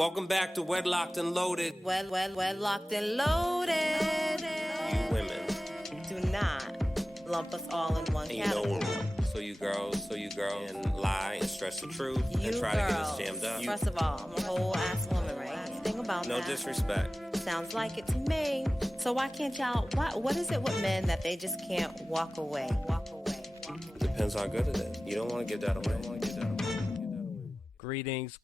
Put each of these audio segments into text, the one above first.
Welcome back to Wedlocked and Loaded. Wedlocked and loaded. You women. Do not lump us all in one category. So you girls, and lie and stretch the truth You and try girls, to get us jammed up. First of all, I'm a whole ass woman, right? Think about No that. disrespect. Sounds like it to me. So why can't y'all? What is it with men that they just can't walk away? Depends how good it is. You don't want to give that away. Greetings.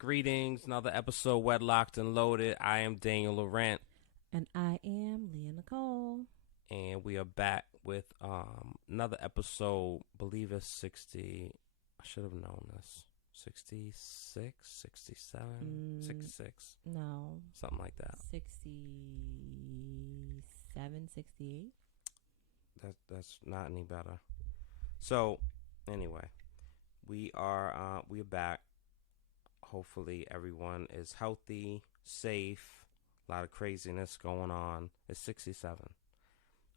Another episode Wedlocked and Loaded. I am Daniel Laurent. And I am Leah Nicole. And we are back with another episode. Believe it's 60. I should have known this. 66, 67, 66. No. Something like that. 67, 68. That's not any better. So, anyway, we are back. Hopefully everyone is healthy, safe. A lot of craziness going on. It's 67.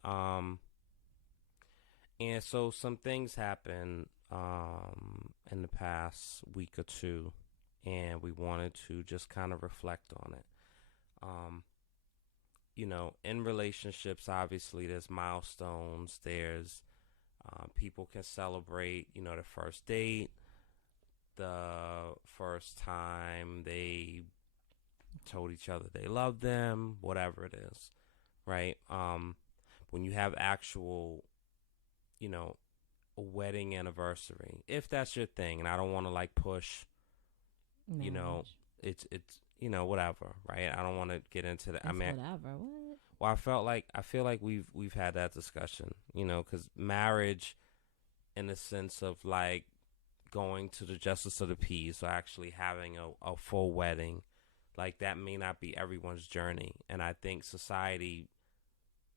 And so some things happened in the past week or two, and we wanted to just kind of reflect on it. In relationships, obviously there's milestones. There's people can celebrate, the first date, the first time they told each other they love them, whatever it is, right? When you have actual, a wedding anniversary, if that's your thing, and I don't want to push, Marriage. it's whatever, right? I don't want to get into that. Whatever. What? Well, I feel like we've had that discussion, because marriage, in the sense of going to the justice of the peace, or actually having a full wedding, that may not be everyone's journey. And I think society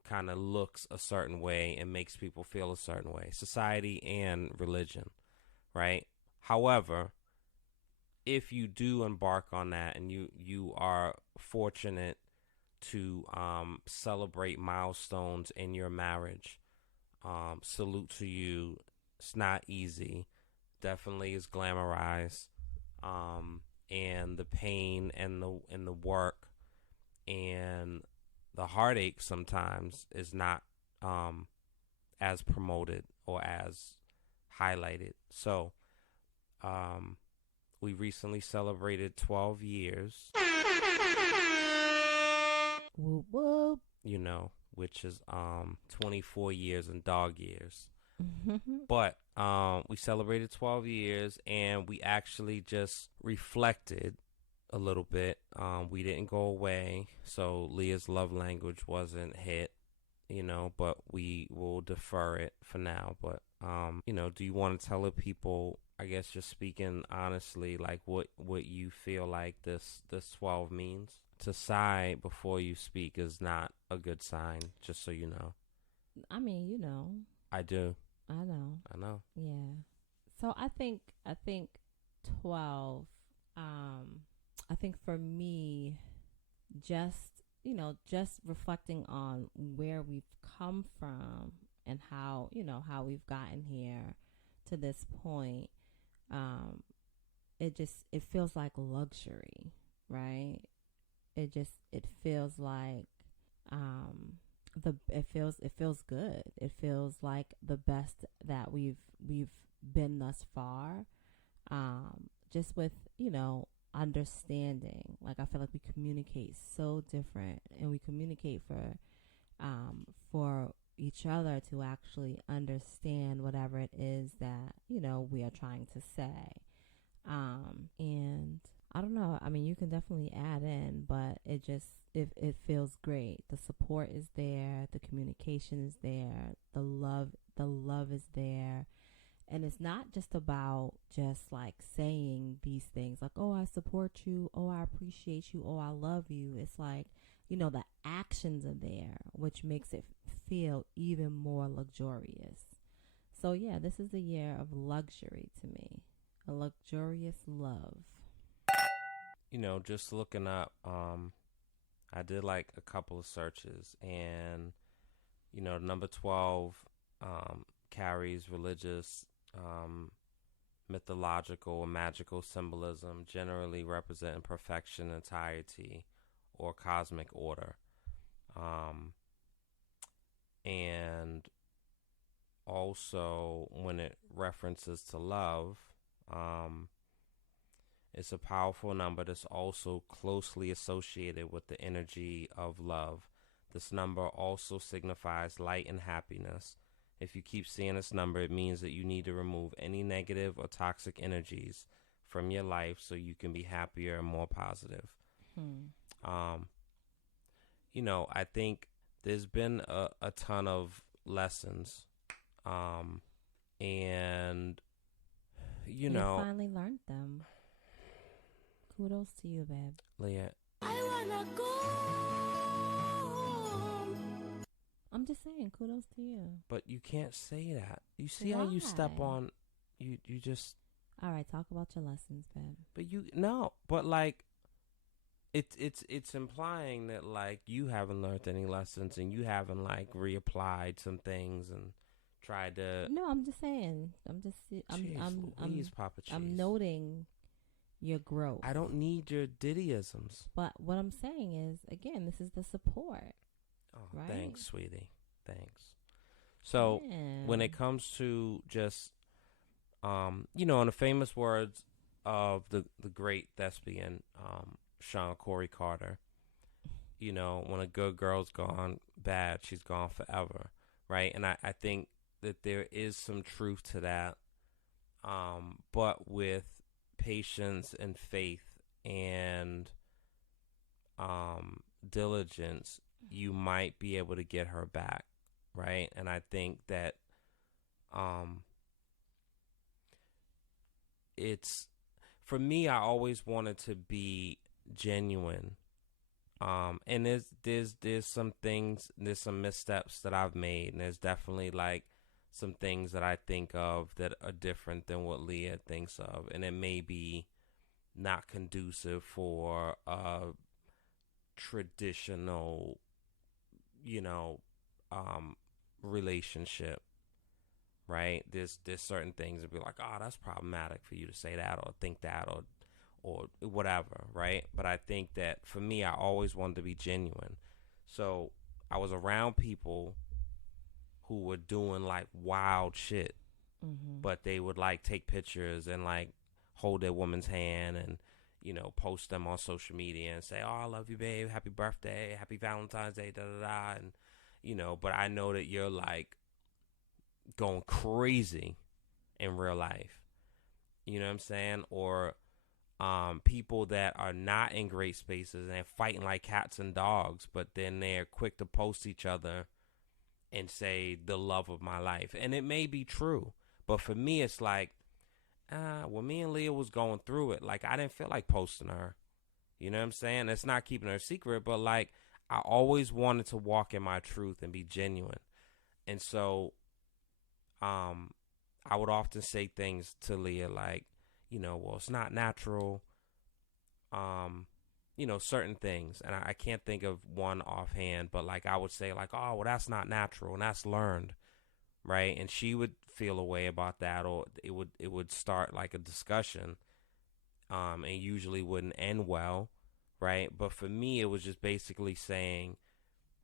kind of looks a certain way and makes people feel a certain way. Society and religion, right? However, if you do embark on that and you are fortunate to celebrate milestones in your marriage, salute to you. It's not easy. Definitely is glamorized, and the pain and the work and the heartache sometimes is not as promoted or as highlighted. So we recently celebrated 12 years, Whoop, whoop. which is 24 years in dog years. But we celebrated 12 years, and we actually just reflected a little bit. We didn't go away, so Leah's love language wasn't hit, but we will defer it for now. But, do you want to tell the people, I guess just speaking honestly, what you feel like this 12 means? To sigh before you speak is not a good sign, just so you know. I mean, I do. I know. Yeah. So I think 12, I think for me, just reflecting on where we've come from and how we've gotten here to this point, it feels like luxury, right? It feels like, it feels good. It feels like the best that we've been thus far. Just with, understanding. I feel like we communicate so different, and we communicate for each other to actually understand whatever it is that, we are trying to say. And I don't know. I mean, you can definitely add in, but it feels great. The support is there. The communication is there. The love is there. And it's not just about just saying these things oh, I support you. Oh, I appreciate you. Oh, I love you. It's the actions are there, which makes it feel even more luxurious. So yeah, this is a year of luxury to me. A luxurious love. Just looking up, I did a couple of searches, and number 12 carries religious mythological or magical symbolism, generally representing perfection, entirety, or cosmic order. And also, when it references to love, it's a powerful number that's also closely associated with the energy of love. This number also signifies light and happiness. If you keep seeing this number, it means that you need to remove any negative or toxic energies from your life so you can be happier and more positive. You know, I think there's been a ton of lessons. And, you know. finally learned them. Kudos to you, babe. Leah. I wanna go. I'm just saying, kudos to you. But you can't say that. You see how you step on, you just. All right, talk about your lessons, babe. But like, it's implying that like you haven't learned any lessons and you haven't like reapplied some things and tried to. No, I'm just saying. I'm noting your growth. I don't need your diddyisms. But what I'm saying is, again, this is the support. Oh, right? Thanks, sweetie. Thanks. So when it comes to just, you know, in the famous words of the great thespian, Sean Corey Carter, you know, when a good girl's gone bad, she's gone forever, right? And I think that there is some truth to that, but with patience and faith and diligence, you might be able to get her back, right? And I think that it's, for me, I always wanted to be genuine. And there's some things, there's some missteps that I've made, and there's definitely like some things that I think of that are different than what Leah thinks of, and it may be not conducive for a traditional, you know, relationship, right? There's certain things that be like, oh, that's problematic for you to say that or think that or whatever, right? But I think that for me, I always wanted to be genuine. So I was around people who were doing like wild shit, but they would like take pictures and like hold their woman's hand and, you know, post them on social media and say, oh, I love you, babe. Happy birthday. Happy Valentine's Day. Da, da, da. And, you know, but I know that you're like going crazy in real life. You know what I'm saying? Or people that are not in great spaces and they're fighting like cats and dogs, but then they're quick to post each other and say the love of my life. And it may be true, but for me, it's like, when me and Leah was going through it, like I didn't feel like posting her. You know what I'm saying? It's not keeping her secret, but like I always wanted to walk in my truth and be genuine. And so I would often say things to Leah like, you know, well, it's not natural. You know, certain things. And I can't think of one offhand, but like I would say like, oh, well, that's not natural and that's learned. Right. And she would feel a way about that, or it would start like a discussion, and usually wouldn't end well. Right. But for me, it was just basically saying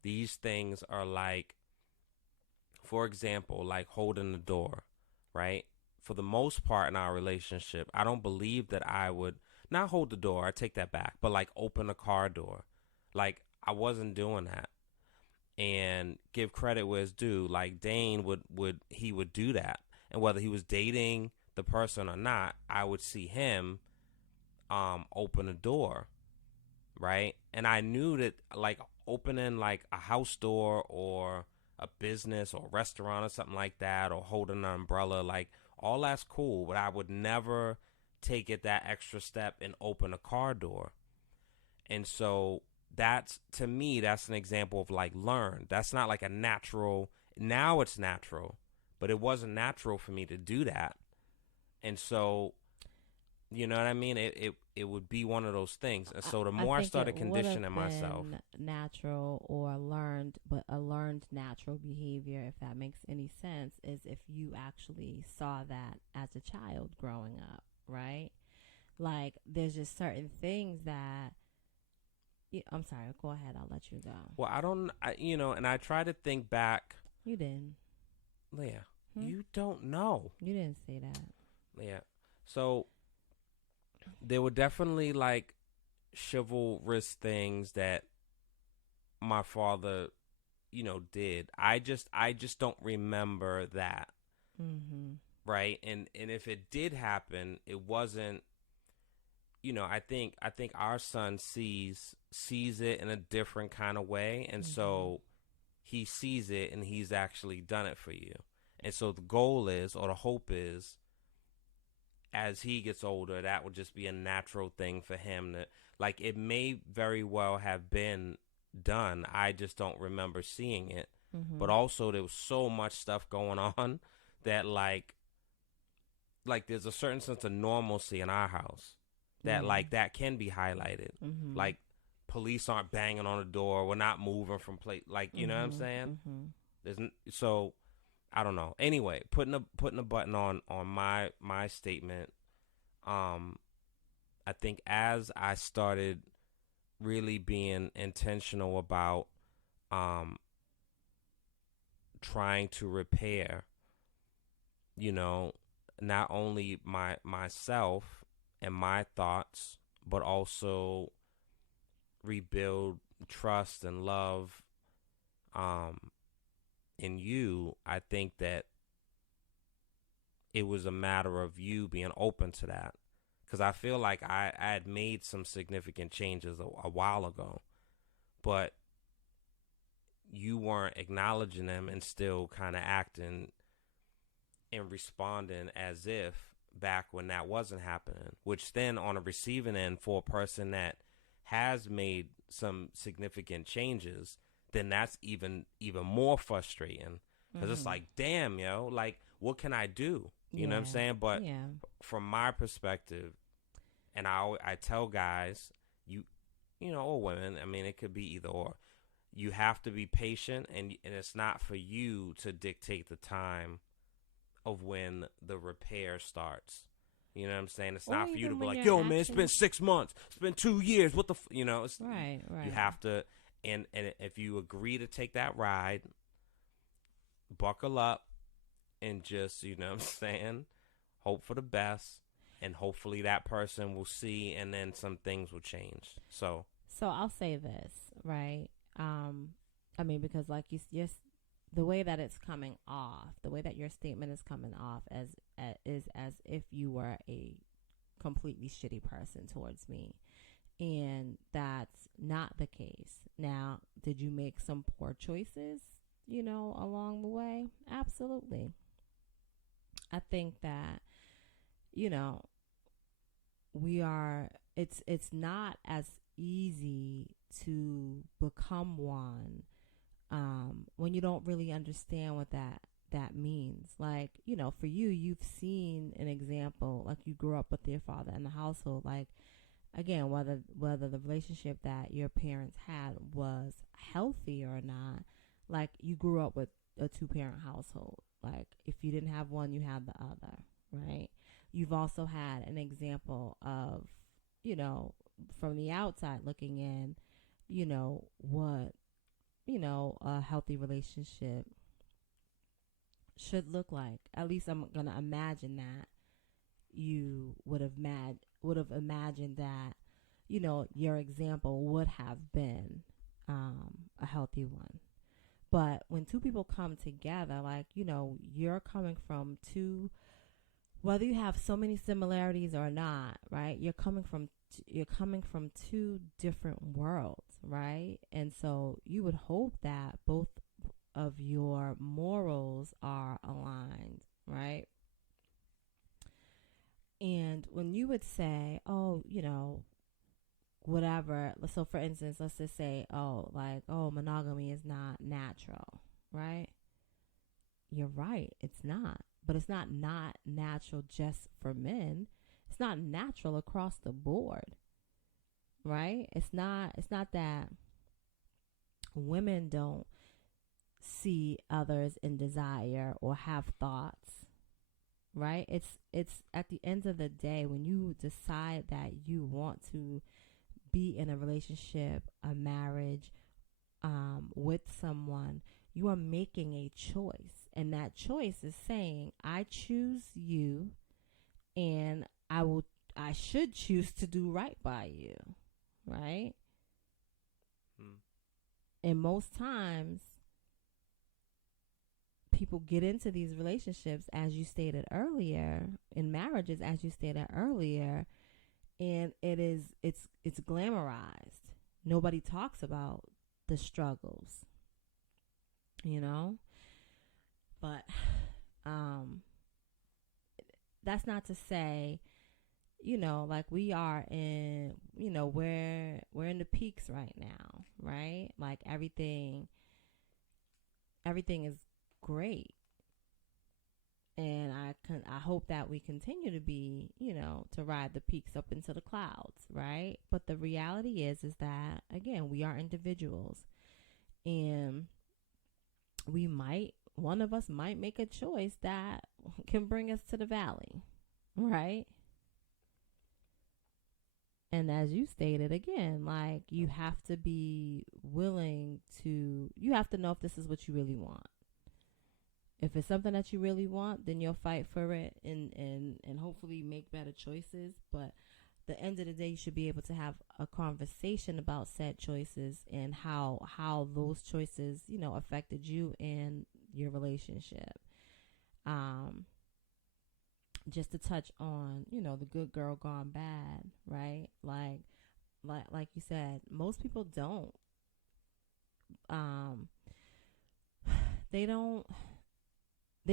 these things are like, for example, like holding the door. Right. For the most part in our relationship, I don't believe that I would not hold the door. I take that back. But like open a car door. Like I wasn't doing that. And give credit where it's due. Like Dane would do that. And whether he was dating the person or not, I would see him open a door. Right. And I knew that like opening like a house door or a business or restaurant or something like that, or holding an umbrella, like all that's cool, but I would never take it that extra step and open a car door. And so that's, to me, that's an example of like learn. That's not like a natural, now it's natural, but it wasn't natural for me to do that. And so, you know what I mean? It it would be one of those things. And so the I more I think started it would have conditioning myself, been natural or learned, but a learned natural behavior, if that makes any sense, is if you actually saw that as a child growing up, right? Like, there's just certain things that. I'm sorry. Go ahead. I'll let you go. well, and I try to think back. You didn't. Leah, you don't know. You didn't say that. Yeah. So there were definitely like chivalrous things that my father, did. I just don't remember that. Mm-hmm. Right? And if it did happen, it wasn't, I think our son sees it in a different kind of way, and so he sees it and he's actually done it for you. And so the goal is, or the hope is, as he gets older, that would just be a natural thing for him to, like, it may very well have been done. I just don't remember seeing it. But also there was so much stuff going on that like there's a certain sense of normalcy in our house that like that can be highlighted. Like, police aren't banging on the door. We're not moving from place. Like, you know what I'm saying? So I don't know. Anyway, putting a button on my statement. I think as I started really being intentional about trying to repair, not only myself and my thoughts, but also rebuild trust and love in you. I think that it was a matter of you being open to that, because I feel like I had made some significant changes a while ago, but you weren't acknowledging them and still kind of acting and responding as if back when that wasn't happening, which then on a receiving end for a person that has made some significant changes, then that's even more frustrating, because it's like, damn, like, what can I do? You know what I'm saying? But from my perspective, and I tell guys, or women, I mean, it could be either or. You have to be patient, and it's not for you to dictate the time of when the repair starts. You know what I'm saying? It's not for you to be like, yo, man, it's been 6 months. It's been 2 years. What the it's, right. You have to, and if you agree to take that ride, buckle up and just, you know what I'm saying, hope for the best, and hopefully that person will see, and then some things will change. So I'll say this, right? I mean, because like just the way that it's coming off, the way that your statement is coming off is as if you were a completely shitty person towards me, and that's not the case. Now, did you make some poor choices, along the way? Absolutely. I think that, it's not as easy to become one when you don't really understand what that means. Like, for you've seen an example, like you grew up with your father in the household. Like, again, whether the relationship that your parents had was healthy or not, like, you grew up with a 2-parent household. Like, if you didn't have one, you had the other, right? You've also had an example of, from the outside looking in, what, a healthy relationship should look like. At least I'm going to imagine that you would have imagined that, your example would have been a healthy one. But when two people come together, like, you're coming from two, whether you have so many similarities or not, right? You're coming from two different worlds, right? And so you would hope that both of your morals are aligned, right? And when you would say, oh, whatever. So for instance, let's just say, monogamy is not natural, right? You're right. It's not. But it's not natural just for men. It's it's not natural across the board, right? It's not that women don't see others in desire or have thoughts, right? It's at the end of the day, when you decide that you want to be in a relationship, a marriage, with someone, you are making a choice, and that choice is saying, I choose you, and I should choose to do right by you, right? And most times people get into these relationships, as you stated earlier, in marriages, as you stated earlier, and it's glamorized. Nobody talks about the struggles, you know? But that's not to say, you know, like we are in, you know, we're in the peaks right now, right? Like everything is great. And I hope that we continue to be, you know, to ride the peaks up into the clouds, right? But the reality is that, again, we are individuals, and one of us might make a choice that can bring us to the valley, right? And as you stated, again, like, you have to be willing to, you have to know if this is what you really want. If it's something that you really want, then you'll fight for it and hopefully make better choices. But the end of the day, you should be able to have a conversation about said choices and how those choices, you know, affected you and your relationship. Just to touch on, you know, the good girl gone bad, right? Like you said, most people don't. They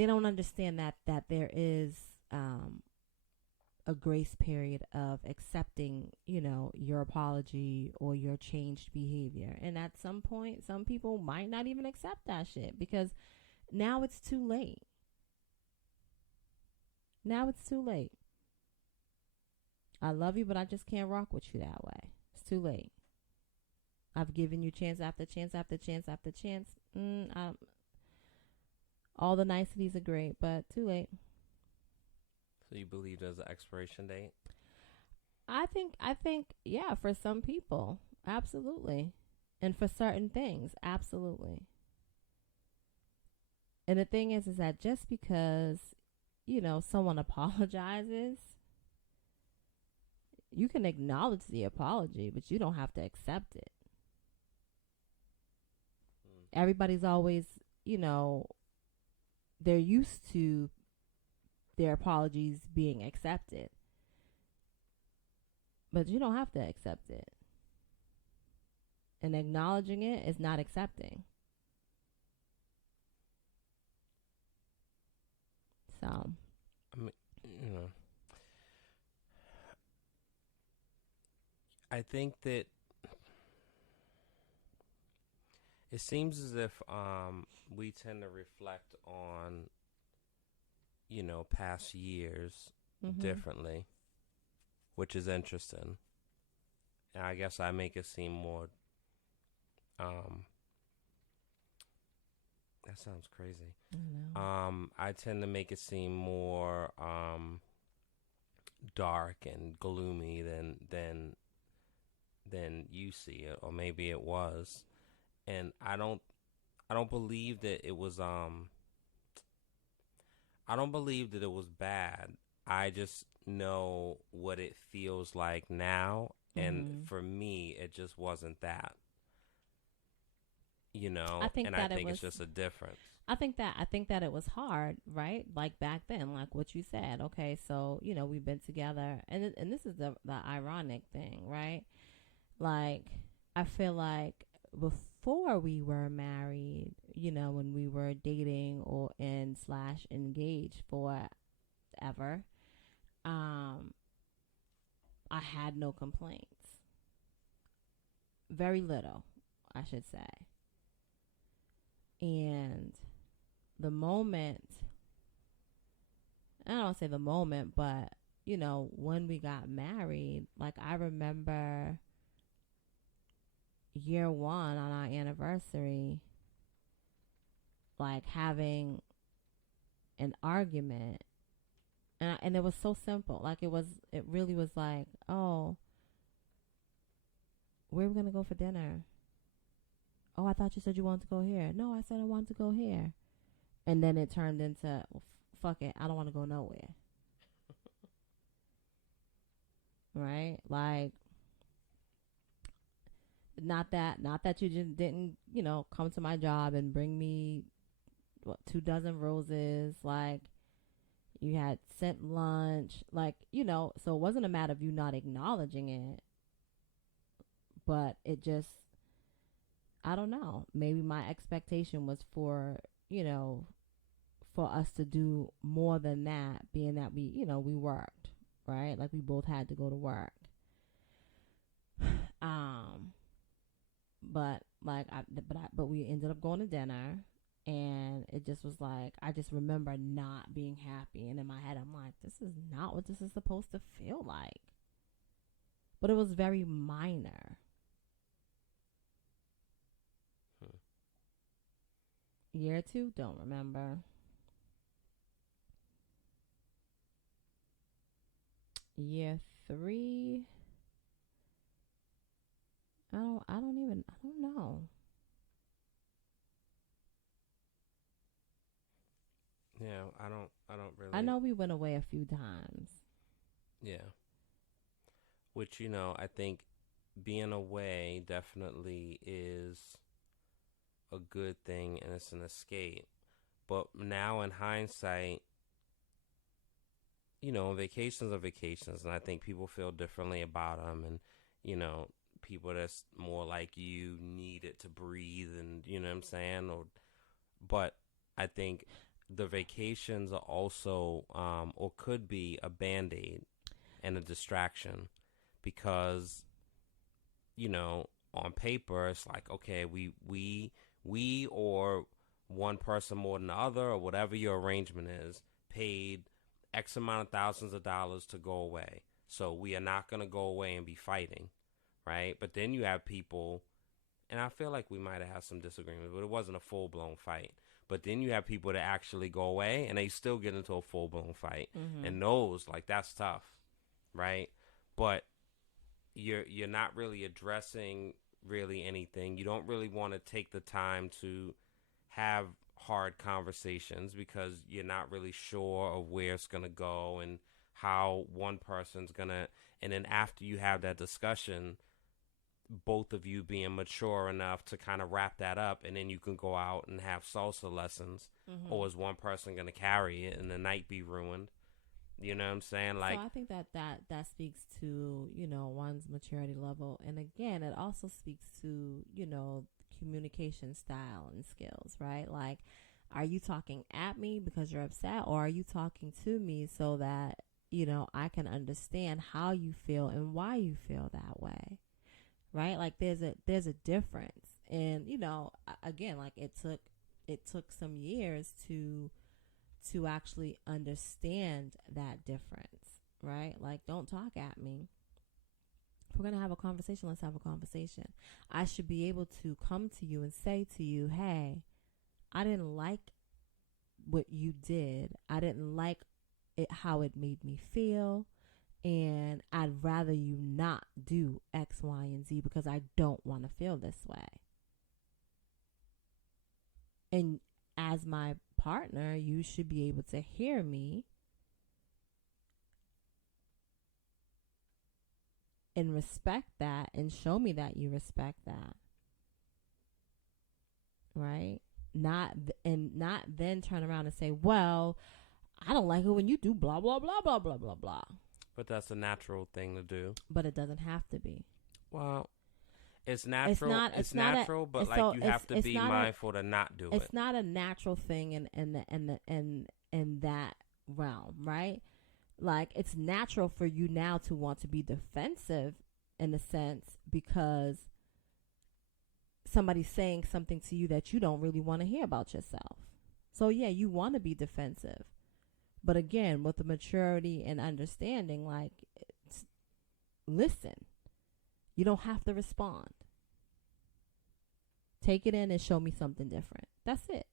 don't understand that there is a grace period of accepting, you know, your apology or your changed behavior. And at some point, some people might not even accept that shit because now it's too late. Now it's too late. I love you, but I just can't rock with you that way. It's too late. I've given you chance after chance after chance after chance. All the niceties are great, but too late. So you believe there's an expiration date? I think, yeah, for some people, absolutely. And for certain things, absolutely. And the thing is that just because, you know, someone apologizes, you can acknowledge the apology, but you don't have to accept it. Everybody's always, you know, they're used to their apologies being accepted. But you don't have to accept it. And acknowledging it is not accepting. So, I mean, you know, I think that it seems as if we tend to reflect on, you know, past years differently, which is interesting. And I guess I make it seem more, that sounds crazy. I tend to make it seem more dark and gloomy than you see it, or maybe it was. And I don't believe that it was I don't believe that it was bad. I just know what it feels like now, and for me it just wasn't that. You know, I think it's just a difference. I think that it was hard, right? Like back then, like what you said. Okay, so, you know, we've been together, and this is the ironic thing, right? Like, I feel like before we were married, you know, when we were dating or / engaged forever, I had no complaints. Very little, I should say. And the moment, I don't say the moment, but when we got married, like I remember year one on our anniversary, like having an argument, and it was so simple. Like it really was like, oh, where are we gonna go for dinner? Oh, I thought you said you wanted to go here. No, I said I wanted to go here. And then it turned into, well, fuck it, I don't want to go nowhere. Right? Like, not that you just didn't, come to my job and bring me 24 roses. Like, you had sent lunch. Like, so it wasn't a matter of you not acknowledging it, but it just, I don't know. Maybe my expectation was for us to do more than that, being that we worked, right? Like we both had to go to work. But we ended up going to dinner, and it just was like, I just remember not being happy. And in my head, I'm like, this is not what this is supposed to feel like. But it was very minor. Year two, don't remember. Year three, I don't know. Yeah, I don't really. I know we went away a few times. Yeah. Which, I think being away definitely is a good thing, and it's an escape. But now in hindsight, vacations are vacations, and I think people feel differently about them, and people that's more like you need it to breathe, and you know what I'm saying. But I think the vacations are also, or could be, a Band-Aid and a distraction, because on paper it's like, okay, we or one person more than the other, or whatever your arrangement is, paid X amount of thousands of dollars to go away. So we are not going to go away and be fighting, right? But then you have people, and I feel like we might have had some disagreements, but it wasn't a full-blown fight. But then you have people that actually go away, and they still get into a full-blown fight. Mm-hmm. And those, like, that's tough, right? But you're not really addressing really anything. You don't really want to take the time to have hard conversations, because you're not really sure of where it's going to go and how one person's going to, and then after you have that discussion, both of you being mature enough to kind of wrap that up, and then you can go out and have salsa lessons. Mm-hmm. Or is one person going to carry it and the night be ruined? You know what I'm saying? Like, so I think that speaks to, one's maturity level. And again, it also speaks to, communication style and skills, right? Like, are you talking at me because you're upset, or are you talking to me so that, I can understand how you feel and why you feel that way, right? Like, there's a difference. And, again, like it took some years to actually understand that difference, right? Like, don't talk at me. If we're going to have a conversation, let's have a conversation. I should be able to come to you and say to you, hey, I didn't like what you did. I didn't like it, how it made me feel. And I'd rather you not do X, Y, and Z because I don't want to feel this way. And as my partner, you should be able to hear me and respect that, and show me that you respect that, right? Not then turn around and say, well, I don't like it when you do blah blah blah blah blah blah blah. But that's a natural thing to do. But it doesn't have to be. Well, it's natural. It's natural, but like, you have to be mindful to not do it. It's not a natural thing in that realm, right? Like, it's natural for you now to want to be defensive in a sense, because somebody's saying something to you that you don't really want to hear about yourself. So yeah, you want to be defensive, But again, with the maturity and understanding, like, listen, you don't have to respond. Take it in and show me something different. That's it.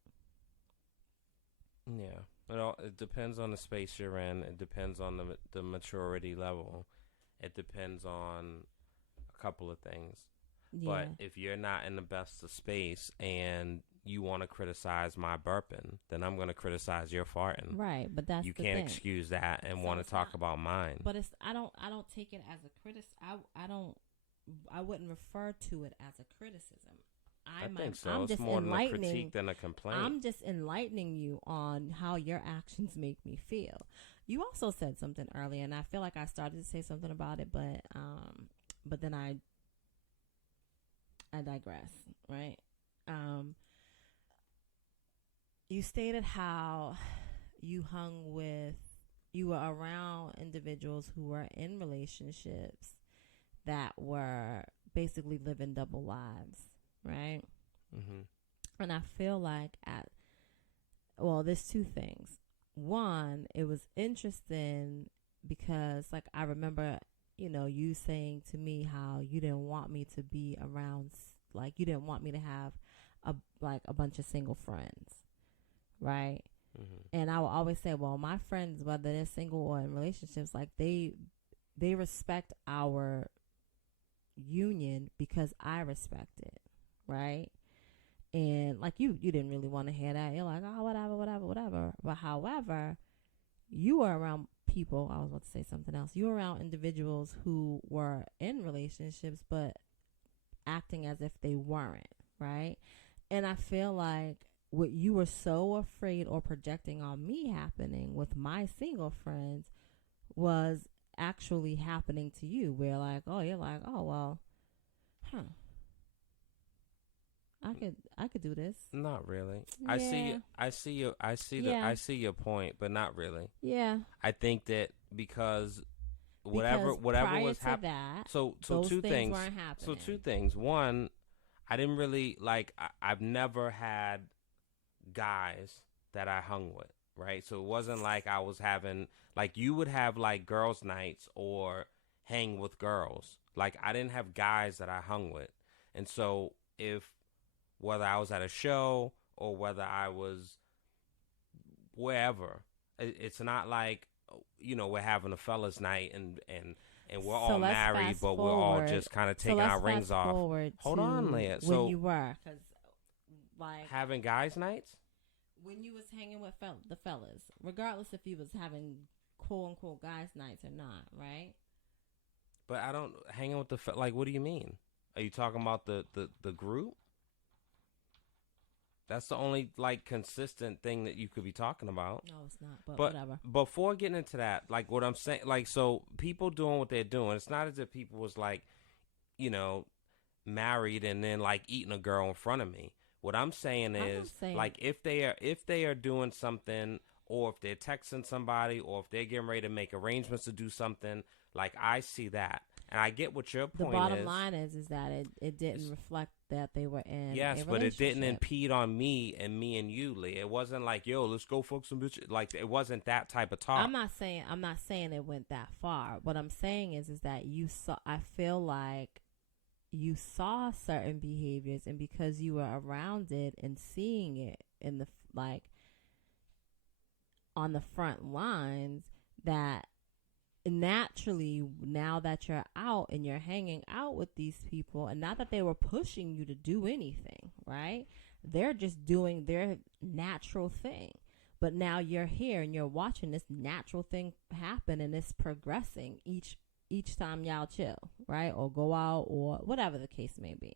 Yeah. It depends on the space you're in. It depends on the maturity level. It depends on a couple of things. Yeah. But if you're not in the best of space and you want to criticize my burping, then I'm going to criticize your farting. Right, but that's you the can't thing. excuse that and So want to it's talk not- about mine. But it's I don't take it as a I wouldn't refer to it as a criticism. I think so. I'm It's just more than a enlightening. critique than a complaint. I'm just enlightening you on how your actions make me feel. You also said something earlier, and I feel like I started to say something about it, but then I digress, right? You stated how you were around individuals who were in relationships that were basically living double lives, right? Mm-hmm. And I feel like there's two things. One, it was interesting because, like, I remember, you saying to me how you didn't want me to be around, like, you didn't want me to have a bunch of single friends, right? Mm-hmm. And I will always say, well, my friends, whether they're single or in relationships, like, they respect our union because I respect it, right? And like you didn't really want to hear that. You're like, oh, whatever. But however, you were around people. I was about to say something else. You were around individuals who were in relationships, but acting as if they weren't, right? And I feel like what you were so afraid or projecting on me happening with my single friends was actually happening to you. Where like, you're like, oh well, I could do this. Not really. Yeah. I see your point, but not really. Yeah. I think that because whatever prior was to happening. that, So those two things. weren't happening. So two things. One, I didn't really I've never had guys that I hung with, right? So it wasn't like I was having like you would have like girls' nights or hang with girls. Like I didn't have guys that I hung with, and so whether I was at a show or whether I was wherever, it's not like we're having a fellas night and we're all married, but we're all just kind of taking our rings off. Hold on, Leah. When you were, because like having guys' nights. When you was hanging with the fellas, regardless if you was having quote unquote guys' nights or not, right? But I don't hanging with like. What do you mean? Are you talking about the group? That's the only like consistent thing that you could be talking about. No, it's not. But whatever. Before getting into that, like what I'm saying, like so people doing what they're doing. It's not as if people was like, married and then like eating a girl in front of me. What I'm saying is like if they are doing something, or if they're texting somebody, or if they're getting ready to make arrangements to do something, like I see that. And I get what your point is. The bottom line is that it didn't reflect that they were in a but it didn't relationship. impede on me and you, Lee. It wasn't like, yo, let's go fuck some bitch. Like it wasn't that type of talk. I'm not saying it went that far. What I'm saying is that you saw. I feel like you saw certain behaviors, and because you were around it and seeing it in the like on the front lines, that naturally, now that you're out and you're hanging out with these people, and not that they were pushing you to do anything, right? They're just doing their natural thing. But now you're here and you're watching this natural thing happen, and it's progressing each time y'all chill, right? Or go out, or whatever the case may be.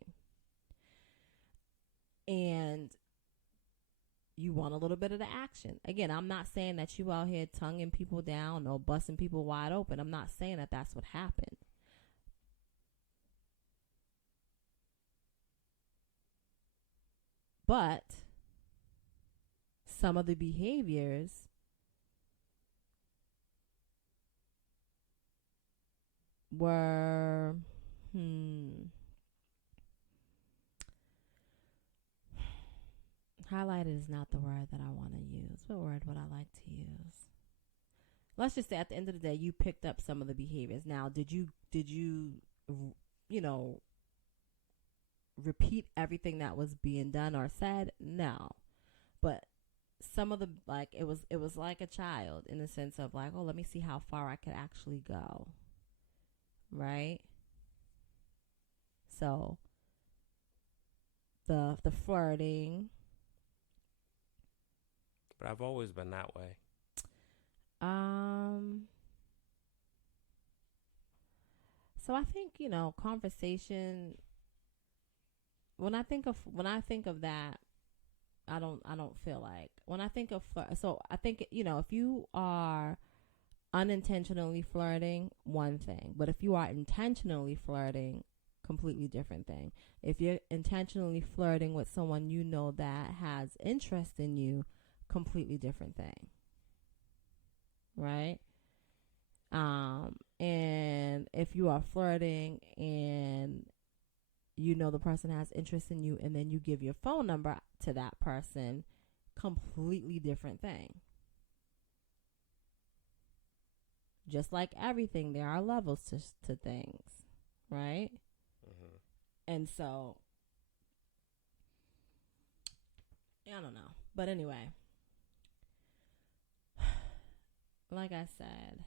And you want a little bit of the action. Again, I'm not saying that you out here tonguing people down or busting people wide open. I'm not saying that that's what happened. But some of the behaviors were highlighted is not the word that I want to use. What word would I like to use? let's just say at the end of the day, you picked up some of the behaviors. Now, did you, you know, repeat everything that was being done or said? No. But some of the, like, it was like a child in the sense of like, oh, let me see how far I could actually go. Right? So the flirting. But I've always been that way. So I think, you know, conversation, when I think of that, I don't feel like, when I think of so I think, you know, if you are unintentionally flirting, one thing, but if you are intentionally flirting, completely different thing. If you're intentionally flirting with someone you know that has interest in you, completely different thing. Right? And if you are flirting and you know the person has interest in you and then you give your phone number to that person, completely different thing. Just like everything, there are levels to things, right? Mm-hmm. And so, I don't know. But anyway, like I said,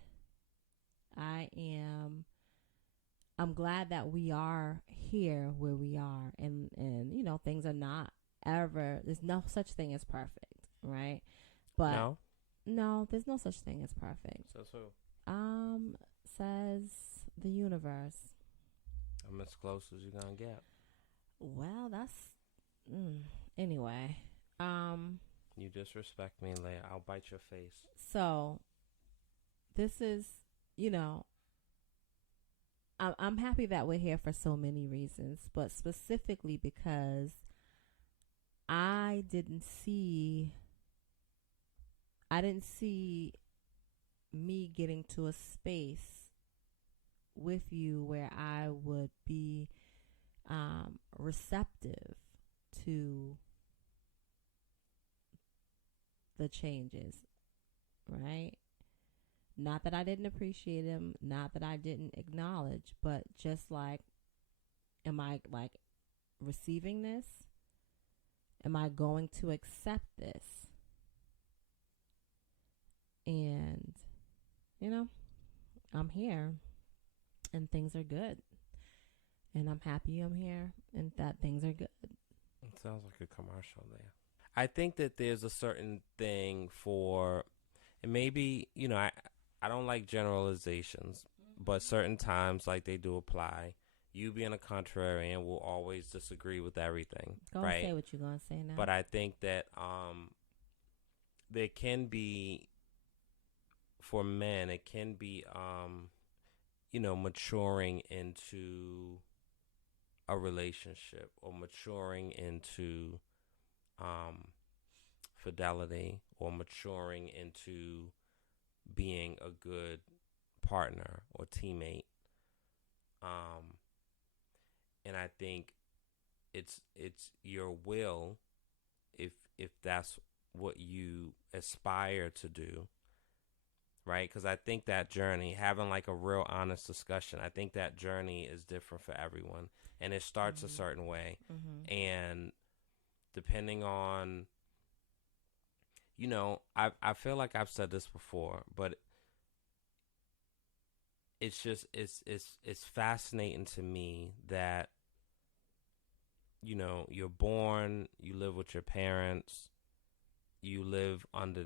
I'm glad that we are here where we are, and you know, things are not ever, there's no such thing as perfect, right? But no, there's no such thing as perfect. Says who? Says the universe. I'm as close as you're gonna get. Well, that's anyway. You disrespect me, Leah, I'll bite your face. So this is, you know, I'm happy that we're here for so many reasons, but specifically because I didn't see me getting to a space with you where I would be receptive to the changes, right? Not that I didn't appreciate them, not that I didn't acknowledge, but just like, am I like receiving this? Am I going to accept this? And, you know, I'm here and things are good. And I'm happy I'm here and that things are good. It sounds like a commercial there. I think that there's a certain thing for, and maybe, you know, I don't like generalizations, but certain times, like, they do apply. You being a contrarian will always disagree with everything. Go right? And say what you're going to say now. But I think that there can be, for men, it can be, you know, maturing into a relationship or maturing into fidelity or maturing into being a good partner or teammate. And I think it's your will, if that's what you aspire to do, right? Because I think that journey, having like a real honest discussion, I think that journey is different for everyone, and it starts a certain way. And depending on, you know, I feel like I've said this before, but it's just it's fascinating to me that, you know, you're born, you live with your parents, you live under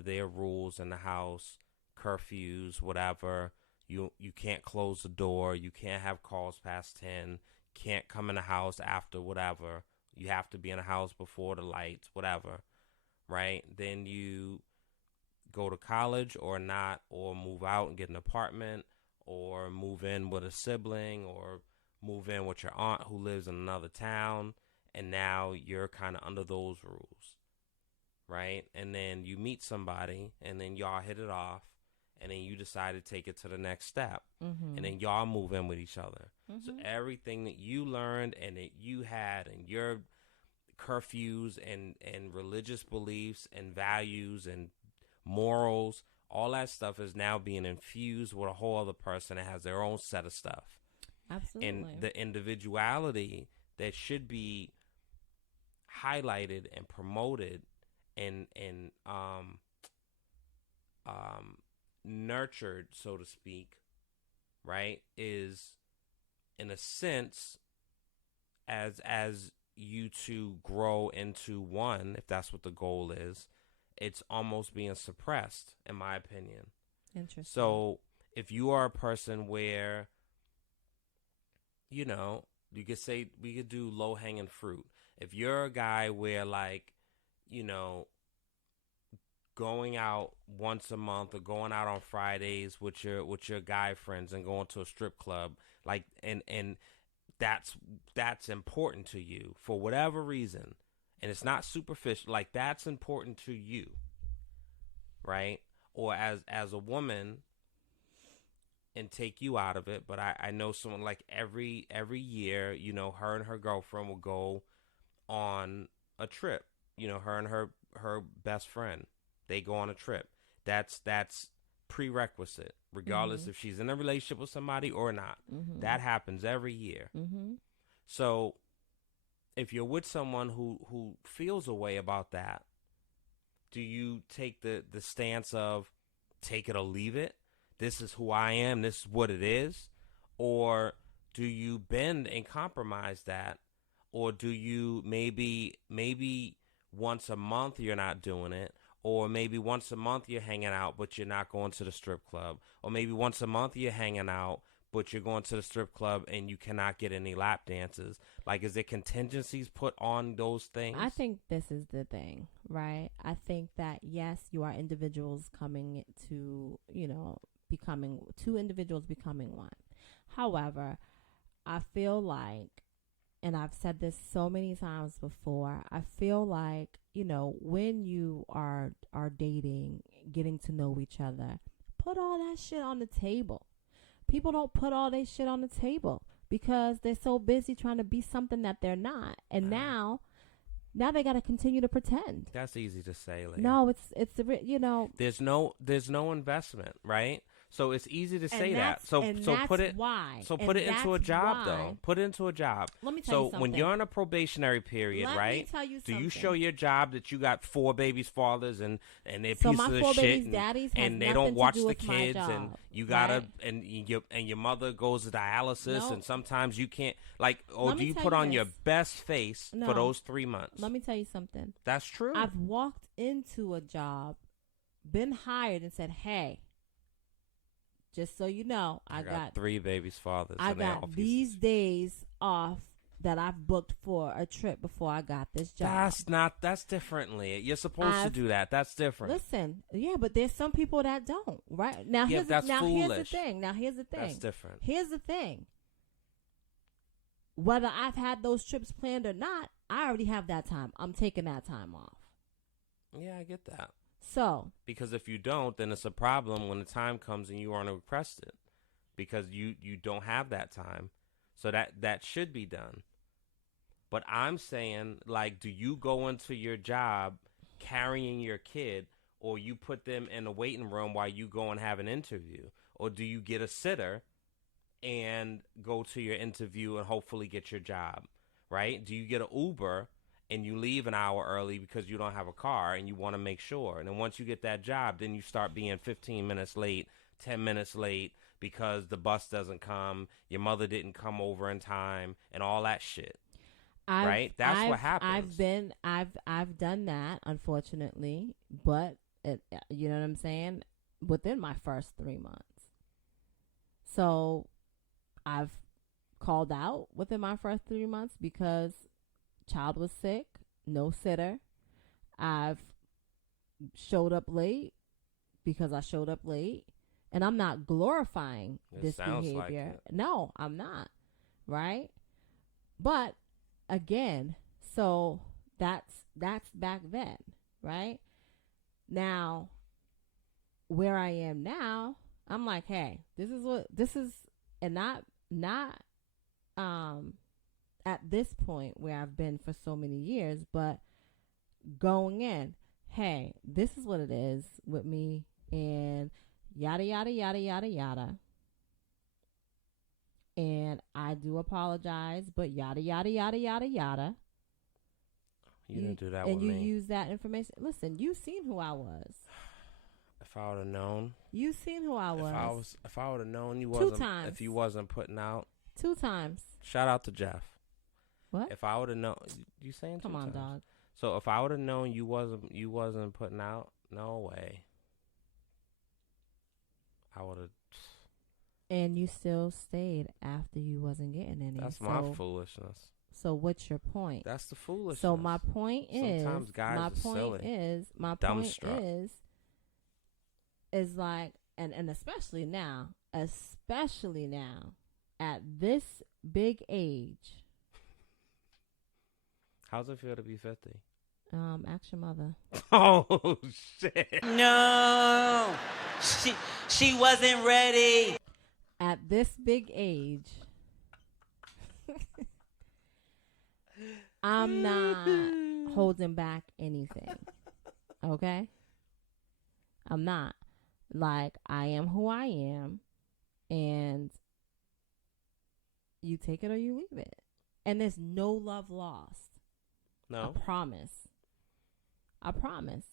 their rules in the house, curfews, whatever. You can't close the door, you can't have calls past 10, can't come in the house after whatever. You have to be in the house before the lights, whatever, right? Then you go to college or not, or move out and get an apartment, or move in with a sibling, or move in with your aunt who lives in another town, and now you're kind of under those rules, right? And then you meet somebody, and then y'all hit it off, and then you decide to take it to the next step, and then y'all move in with each other. So everything that you learned and that you had, and your curfews and religious beliefs and values and morals, all that stuff is now being infused with a whole other person that has their own set of stuff. Absolutely. And the individuality that should be highlighted and promoted and nurtured, so to speak, right, is in a sense as you two grow into one, if that's what the goal is, it's almost being suppressed, in my opinion. Interesting. So if you are a person where, you know, you could say we could do low hanging fruit. If you're a guy where, like, you know, going out once a month or going out on Fridays with your guy friends and going to a strip club, like, and that's important to you for whatever reason, and it's not superficial, like, that's important to you, right? Or as a woman, and take you out of it, but I know someone, like, every year, you know, her and her girlfriend will go on a trip. You know, her and her best friend, they go on a trip. That's prerequisite, regardless if she's in a relationship with somebody or not. That happens every year. So if you're with someone who feels a way about that, do you take the stance of take it or leave it? This is who I am, this is what it is? Or do you bend and compromise that? Or do you maybe once a month you're not doing it? Or maybe once a month you're hanging out, but you're not going to the strip club. Or maybe once a month you're hanging out, but you're going to the strip club and you cannot get any lap dances. Like, is there contingencies put on those things? I think this is the thing, right? I think that, yes, you are individuals coming to, you know, becoming two individuals becoming one. However, I feel like, and I've said this so many times before, I feel like, you know, when you are dating, getting to know each other, put all that shit on the table. People don't put all their shit on the table because they're so busy trying to be something that they're not. And now they got to continue to pretend. That's easy to say, Leah. No, it's you know. There's no investment, right? So it's easy to say that. So that's put it why. So put it into a job, though. Put it into a job. Let me tell you something. So when you're in a probationary period, Let right? me tell you do something. you show your job that you got 4 babies' fathers and they're So pieces my of 4 shit babies' daddies has and they nothing don't to watch do the with my kids job, and you gotta right? and your mother goes to dialysis No. and sometimes you can't, like, or Let do me you tell put you on your this. best face No. for those 3 months? Let me tell you something. That's true. I've walked into a job, been hired, and said, "Hey, just so you know, I got 3 babies' fathers. I and they're all got pieces. these days off that I've booked for a trip before I got this job." That's differently. You're supposed to do that. That's different. Listen, yeah, but there's some people that don't, right? Now, Yeah, here's that's here's the foolish. thing. That's different. Here's the thing. Whether I've had those trips planned or not, I already have that time. I'm taking that time off. Yeah, I get that. So, because if you don't, then it's a problem when the time comes and you want to request it because you don't have that time. So that should be done. But I'm saying, like, do you go into your job carrying your kid, or you put them in a waiting room while you go and have an interview? Or do you get a sitter and go to your interview and hopefully get your job, right? Do you get an Uber and you leave an hour early because you don't have a car and you want to make sure? And then once you get that job, then you start being 15 minutes late, 10 minutes late because the bus doesn't come, your mother didn't come over in time, and all that shit. Right? That's what happens. I've done that, unfortunately, but you know what I'm saying? Within my first 3 months. So I've called out within my first 3 months because child was sick, no sitter. I've showed up late because I showed up late. And I'm not glorifying this behavior. Like it. No, I'm not. Right? But again, so that's back then, right? Now, where I am now, I'm like, hey, this is, and not at this point where I've been for so many years, but going in, hey, this is what it is with me and yada, yada, yada, yada, yada. And I do apologize, but yada, yada, yada, yada, yada. You didn't do that and with you me. use that information. Listen, you've seen who I was. If I would have known. You've seen who I was. If I would have known you 2 wasn't. times. If you wasn't putting out. 2 times. Shout out to Jeff. What? If I would have known. You saying 2 Come on, times? dog. So if I would have known you wasn't putting out, no way. I would have. And you still stayed after you wasn't getting any. That's my foolishness. So what's your point? That's the foolishness. So my point is, Sometimes guys are silly. My point is like, and especially now, at this big age. How's it feel to be 50? Ask your mother. Oh shit! No, she wasn't ready. At this big age, I'm not holding back anything. Okay? I'm not. Like, I am who I am, and you take it or you leave it. And there's no love lost. No. I promise.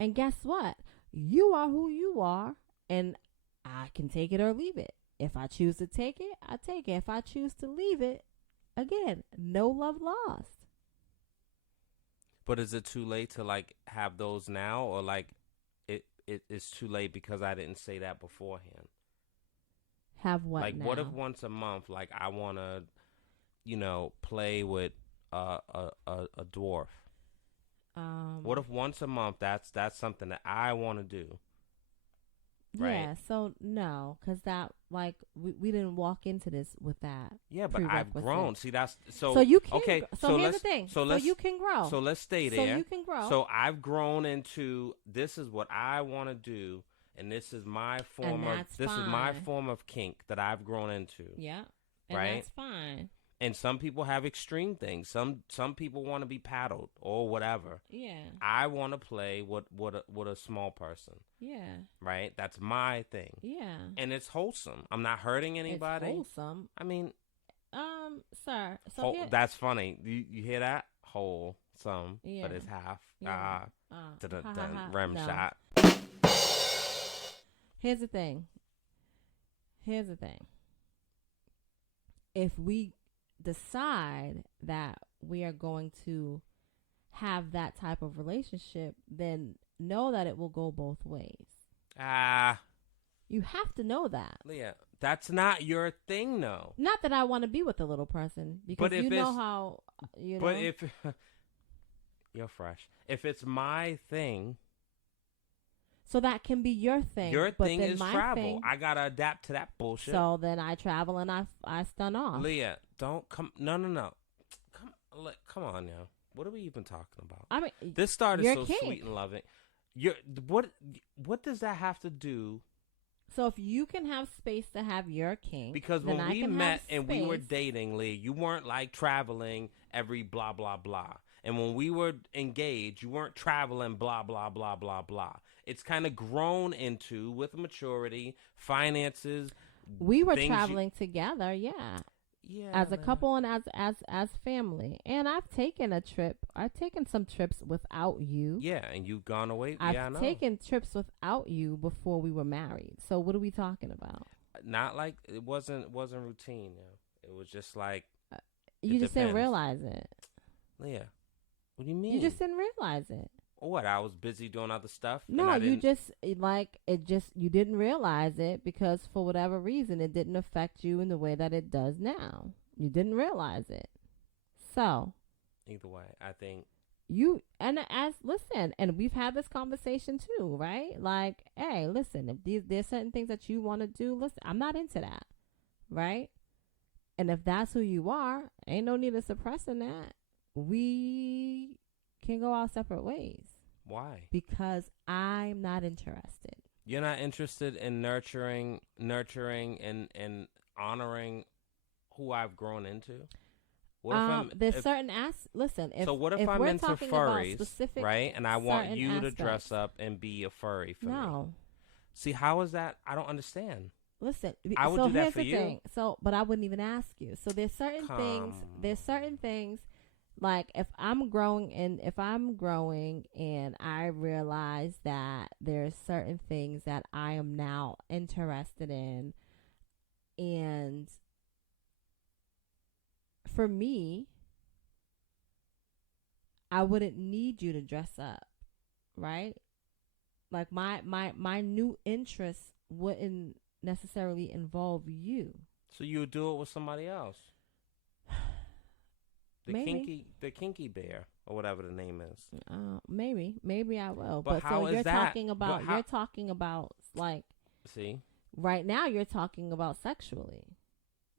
And guess what? You are who you are, and I can take it or leave it. If I choose to take it, I take it. If I choose to leave it, again, no love lost. But is it too late to like have those now, or like it's too late because I didn't say that beforehand? Have what like now? What if once a month, like I want to, play with a dwarf? What if once a month that's something that I want to do? Right? Yeah, so no, because that, like, we didn't walk into this with that. Yeah, but I've grown. See, that's so you can. Okay, so here's the thing. So you can grow. So let's stay there. So you can grow. So I've grown into, this is what I want to do, and this is my form of kink that I've grown into. Yeah, and right? That's fine. And some people have extreme things. Some people want to be paddled or whatever. Yeah. I want to play with a small person. Yeah. Right? That's my thing. Yeah. And it's wholesome. I'm not hurting anybody. It's wholesome. I mean, sir. So that's funny. You hear that? Wholesome, yeah. but it's half. Yeah. Rim shot. Here's the thing. If we decide that we are going to have that type of relationship, then know that it will go both ways. You have to know that. Leah, that's not your thing, though. Not that I want to be with a little person, because you know how, But if you're fresh, if it's my thing. So that can be your thing. Your but thing then is my travel. thing, I gotta adapt to that bullshit. So then I travel and I stun off. Leah, don't come. No. Come on now. What are we even talking about? I mean, this started so kink. sweet and loving. What does that have to do? So if you can have space to have your kink, because then when I we can met have and we were space. dating, Leah, you weren't like traveling every blah blah blah. And when we were engaged, you weren't traveling blah blah blah blah blah. It's kind of grown into, with maturity, finances. We were traveling together, yeah. Yeah, as a couple and as family. And I've taken a trip. I've taken some trips without you. Yeah, and you've gone away. I've yeah, I know. taken trips without you before we were married. So what are we talking about? Not like it wasn't routine. It was just like you just didn't realize it. Leah, what do you mean? You just didn't realize it. What? I was busy doing other stuff. No, you just you didn't realize it because for whatever reason it didn't affect you in the way that it does now. You didn't realize it. So either way, I think and we've had this conversation too, right? Like, hey, listen, if there's certain things that you want to do, listen, I'm not into that, right? And if that's who you are, ain't no need of suppressing that. We can go our separate ways. Why? Because I'm not interested. You're not interested in nurturing and honoring who I've grown into? What if listen, what if I'm into furries, right? And I want you to dress up and be a furry for me. See, how is that? I don't understand. Listen, I would so do that here's for the you. thing. So, but I wouldn't even ask you. So there's certain things. There's certain things, like if I'm growing and I realize that there's certain things that I am now interested in, and for me, I wouldn't need you to dress up, right? Like my new interests wouldn't necessarily involve you. So you would do it with somebody else. Maybe. The kinky bear or whatever the name is. Maybe I will. But how so is you're that? talking about like See? right now you're talking about sexually,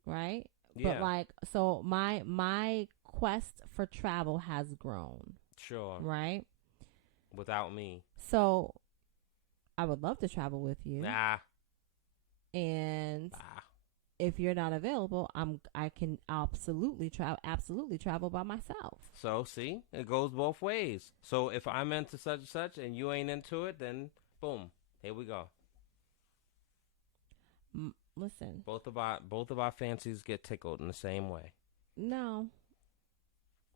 right? Yeah. But like so my quest for travel has grown. Sure. Right? Without me. So I would love to travel with you. Nah. And if you're not available, I can absolutely travel by myself. So see, it goes both ways. So if I'm into such and such and you ain't into it, then boom, here we go. Listen, both of our fancies get tickled in the same way. No.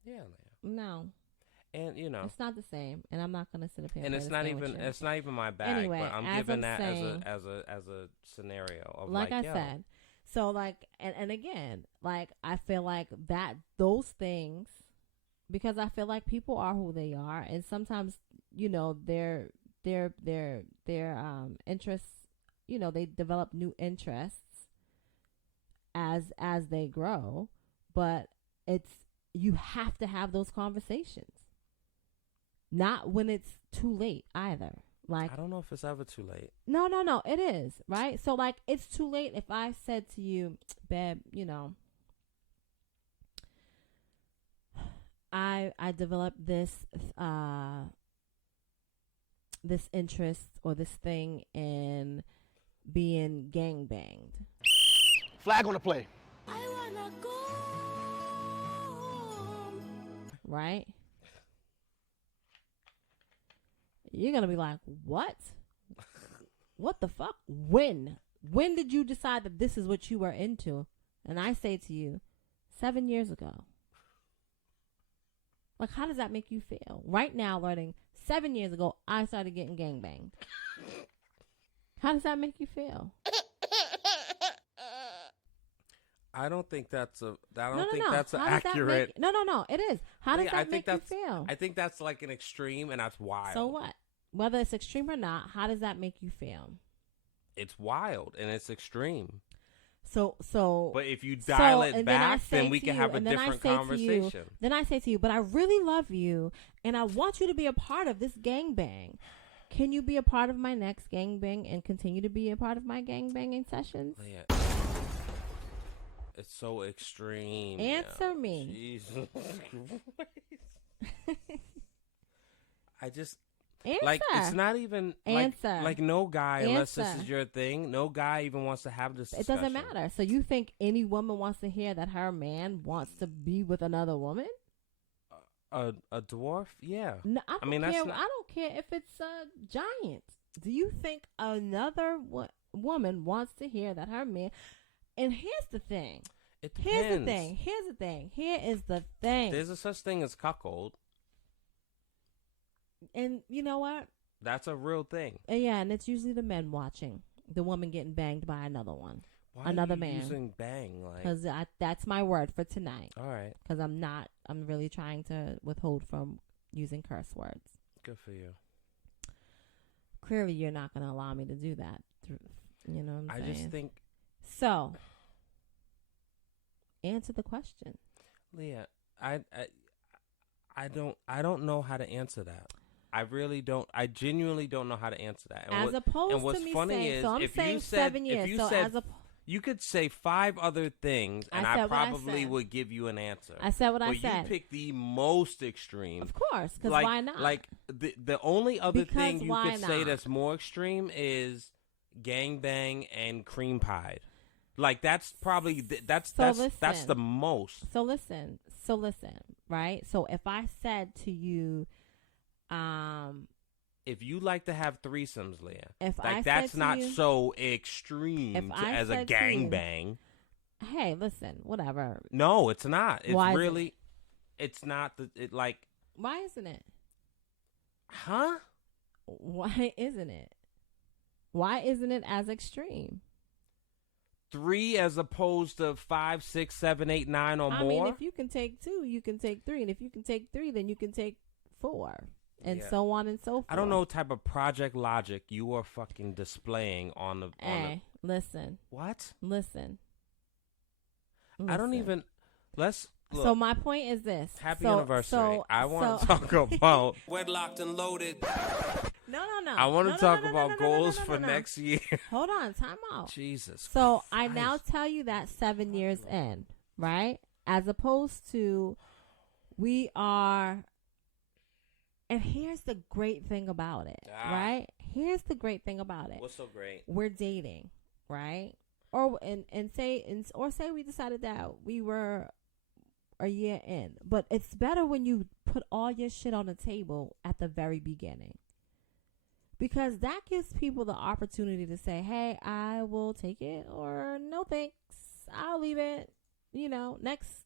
Yeah, Leah. No. And it's not the same, and I'm not gonna sit up here. And it's not even my bag. Anyway, but I'm giving that as a scenario of like I said. So like, and again, like I feel like that those things, because I feel like people are who they are, and sometimes their interests, they develop new interests as they grow, but you have to have those conversations. Not when it's too late either. Like, I don't know if it's ever too late. No, it is, right? So like it's too late if I said to you, babe, I developed this this interest or this thing in being gangbanged. Flag on the play. I wanna go home. Right? You're going to be like, what? What the fuck? When? When did you decide that this is what you were into? And I say to you, 7 years ago. Like, how does that make you feel? Right now, learning 7 years ago, I started getting gangbanged. How does that make you feel? I don't think that's that's accurate. No, it is. How does that make you feel? I think that's like an extreme, and that's wild. So what? Whether it's extreme or not, how does that make you feel? It's wild and it's extreme. So. But if you dial it back, then we can have a different conversation. Then I say to you, but I really love you, and I want you to be a part of this gangbang. Can you be a part of my next gangbang and continue to be a part of my gangbanging sessions? Yeah. It's so extreme. Answer me. Jesus Christ. I just answer. Like it's not even answer. Like no guy, unless this is your thing, no guy even wants to have this discussion. It doesn't matter. So you think any woman wants to hear that her man wants to be with another woman? A dwarf? Yeah. No, I don't care. That's not... I don't care if it's a giant. Do you think another woman wants to hear that her man? And here's the thing. It depends. Here's the thing. Here is the thing. There's a such thing as cuckold. And you know what? That's a real thing. Yeah, and it's usually the men watching the woman getting banged by another one. Why another are you man. using bang? Because that's my word for tonight. All right. Because I'm really trying to withhold from using curse words. Good for you. Clearly, you're not going to allow me to do that. You know what I'm saying? I just think... So, answer the question. Leah, I don't know how to answer that. I really don't. I genuinely don't know how to answer that. And what's me funny saying, is, so I'm saying 7 years. You could say 5 other things, and I probably would give you an answer. I said what I said. But you picked the most extreme. Of course, because why not? Like the only other thing you could say that's more extreme is gangbang and cream pied. Like that's probably that's the most. So listen, right? So if I said to you, if you like to have threesomes, Leah, If I like said that's to not you- so extreme If I as a said to you- gangbang. Hey, listen, whatever. No, it's not. It's Why isn't really, it's not like, Why isn't it? huh? Why isn't it? Why isn't it as extreme? 3 as opposed to 5, 6, 7, 8, 9 or I more. mean, if you can take 2, you can take 3, and if you can take 3, then you can take 4, and Yeah. so on and so forth. I don't know what type of project logic you are fucking displaying on the. Hey, listen, What? listen. I don't Listen. even. Let's. Look, So my point is this. happy So- anniversary. so- I want so- to talk about. Wedlocked and loaded. No. I want to talk about no, goals no, for no. next year. Hold on, time out. Jesus. So I now Christ. tell you that 7 years in, right? As opposed to we are, and here's the great thing about it, right? Here's the great thing about it. What's so great? We're dating, right? Or say we decided that we were a year in, but it's better when you put all your shit on the table at the very beginning. Because that gives people the opportunity to say, hey, I will take it, or no thanks, I'll leave it, next.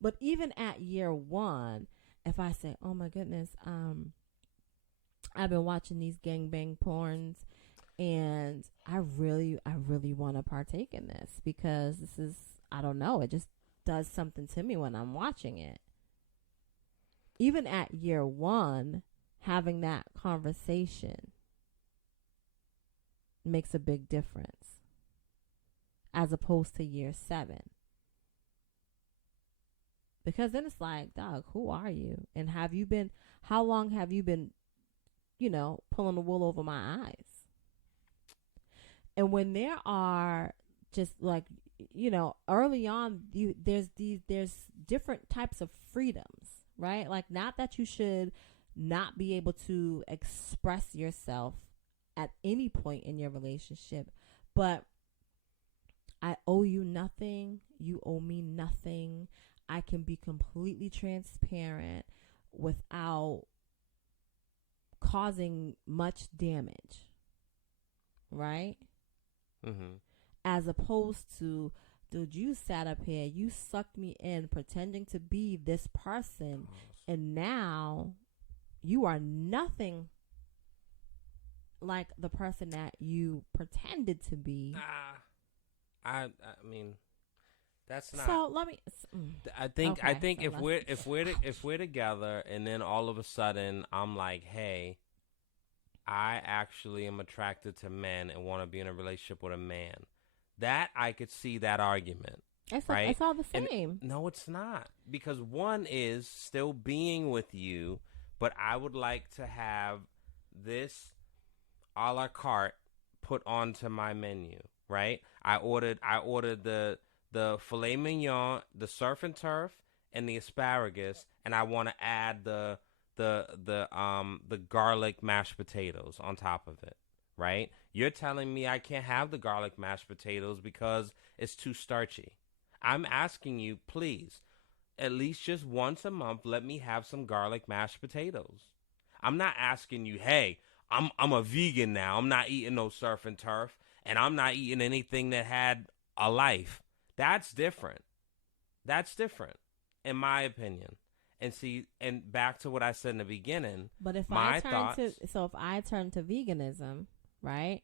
But even at year 1, if I say, oh my goodness, I've been watching these gangbang porns, and I really want to partake in this because this is, I don't know, it just does something to me when I'm watching it. Even at year 1, having that conversation makes a big difference as opposed to year 7. Because then it's like, dog, who are you? And how long have you been, pulling the wool over my eyes? And when there are just like, early on, there's different types of freedoms, right? Like, not that you should not be able to express yourself at any point in your relationship, but I owe you nothing. You owe me nothing. I can be completely transparent without causing much damage, right? Mm-hmm. As opposed to, dude, you sat up here, you sucked me in pretending to be this person, and now you are nothing like the person that you pretended to be. I mean, that's not. So let me. I think Okay, so if we're together, and then all of a sudden I'm like, hey, I actually am attracted to men and want to be in a relationship with a man. That I could see that argument. Right? It's all the same. And no, it's not, because one is still being with you, but I would like to have this a la carte put onto my menu. Right? I ordered the filet mignon, the surf and turf, and the asparagus, and I want to add the garlic mashed potatoes on top of it. Right? You're telling me I can't have the garlic mashed potatoes because it's too starchy. I'm asking you, please, at least just once a month, let me have some garlic mashed potatoes. I'm not asking you, hey, I'm a vegan now. I'm not eating no surf and turf, and I'm not eating anything that had a life. That's different. That's different, in my opinion. And see, and back to what I said in the beginning. But if my I turn to veganism, right?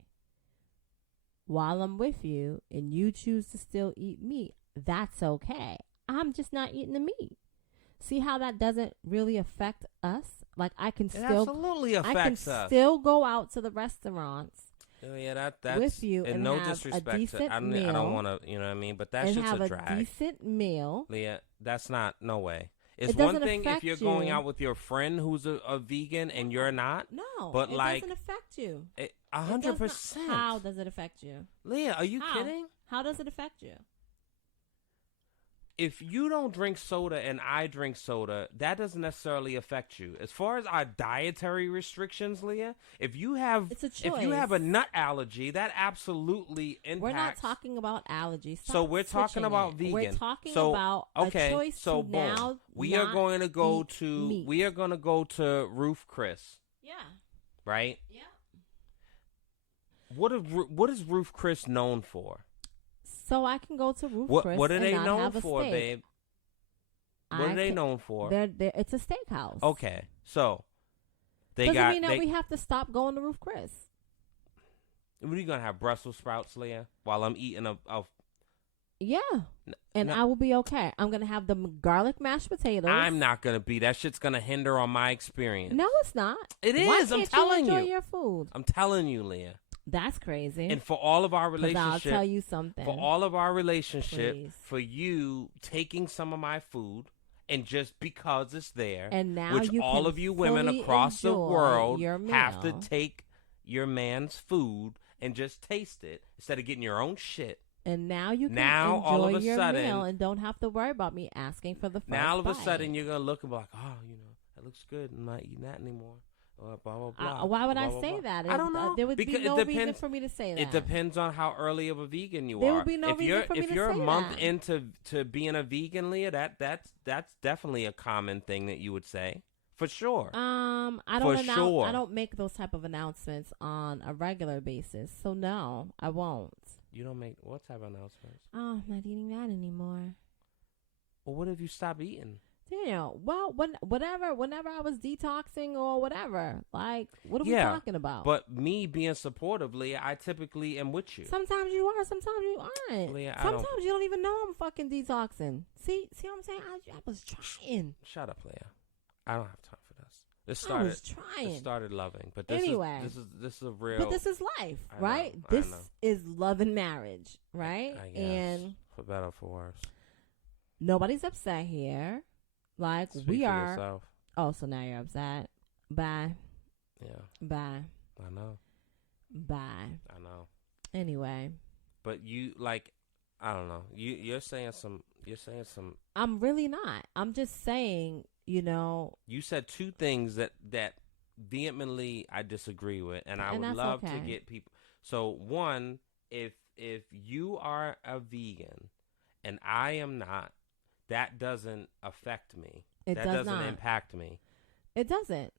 While I'm with you and you choose to still eat meat, that's okay. I'm just not eating the meat. See how that doesn't really affect us? Like, I can still absolutely affects us. Still go out to the restaurants. Yeah, that's with you and and no have a disrespect decent to I meal don't want to, you know what I mean, but that's and just have a a drag. decent meal. Leah, that's not, no way. It's It one doesn't thing if affect you're going you. out with your friend who's a vegan and you're not. No, but it like, doesn't affect you. 100%. How does it affect you? Leah, are you How? kidding? How does it affect you? if you don't drink soda and I drink soda, that doesn't necessarily affect you. As far as our dietary restrictions, Leah, if you have It's a choice. if you have a nut allergy, that absolutely impacts. We're not talking about allergies. So we're talking about vegan. We're talking so, about okay, a choice so to boom. now We are going to go eat to meat. we are going to go to Roof Chris, Yeah. right? Yeah. What is Roof Chris known for? So I can go to Roof Chris. What are and they not known have a for, steak. babe? What are they known for? It's a steakhouse. Okay, so they Doesn't got. mean that we have to stop going to Roof Chris. What are you gonna have? Brussels sprouts, Leah? While I'm eating a Yeah. And I will be okay. I'm going to have the garlic mashed potatoes. I'm not gonna be. That shit's gonna hinder on my experience. No, it's not. It is. Why I'm can't telling you. you. Enjoy your food. I'm telling you, Leah. That's crazy. And for all of our 'Cause relationships, I'll tell you something. for all of our relationship, Please. for you taking some of my food and just because it's there, And now which you all can of you women fully across the enjoy world your have to meal. take your man's food and just taste it instead of getting your own shit. And now you can Now, enjoy all of a your sudden- meal and don't have to worry about me asking for the first Now all of a bite. sudden you're gonna look and be like, oh, that looks good. I'm not eating that anymore. Blah blah blah. Why would blah, I blah, say blah. that? I don't know. There would Because be no it depends, reason for me to say that. It depends on how early of a vegan you There are. would be no if reason you're for me if to you're say a month that. into being a vegan, Leah, that's definitely a common thing that you would say for sure. I For don't sure. I don't make those type of announcements on a regular basis. So no, I won't. You don't make what type of announcements? Oh, I'm not eating that anymore. Well, what if you stop eating? Well, whenever I was detoxing or whatever, like, what are we Yeah, talking about? But me being supportive, Leah, I typically am with you. Sometimes you are, sometimes you aren't. Leah, I sometimes don't- you don't even know I'm fucking detoxing. See what I'm saying? I was trying. Shut up, Leah. I don't have time for this. I was trying. It started loving, but this Anyway. this is a real. But this is life, I know, right? I This know. is love and marriage, right? I guess, And for better or for worse. nobody's upset here. Like, Speak we for are. yourself. Oh, so now you're upset. Bye. Yeah, Bye. I know. Bye. I know. Anyway, But you I don't know. You're saying some. I'm really not. I'm just saying, You said two things that vehemently I disagree with, and I And would that's love to okay. get people. So one, if you are a vegan and I am not, that doesn't affect me. It that does doesn't not. impact me. It doesn't.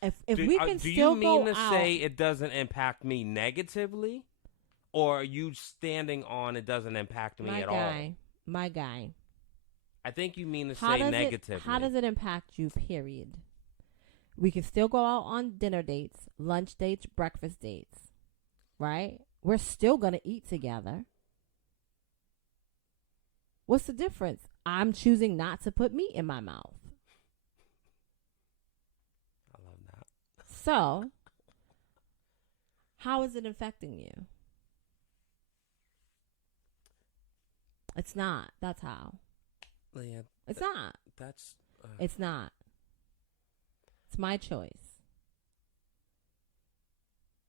If do, we can do still you mean go to out, say it doesn't impact me negatively, or are you standing on it doesn't impact me at all? My guy. I think you mean to How say does negatively. how does it impact you? Period. We can still go out on dinner dates, lunch dates, breakfast dates, right? We're still gonna eat together. What's the difference? I'm choosing not to put meat in my mouth. I love that. So, how is it affecting you? It's not. That's how. Leah, It's not. that's It's not. It's my choice.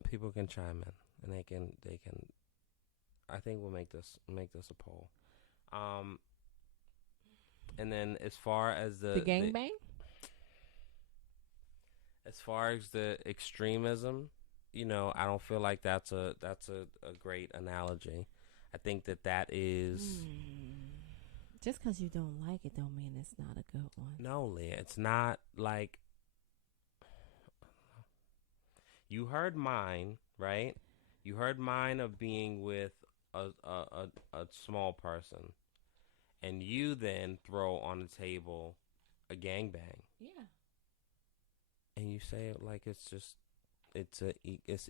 people can chime in and they can I think we'll make this a poll. And then as far as The gangbang? as far as the extremism, I don't feel like that's a great analogy. I think that is Just because you don't like it don't mean it's not a good one. no, Leah. It's not like you heard mine, right? You heard mine of being with a small person, and you then throw on the table a gangbang, Yeah. and you say it like it's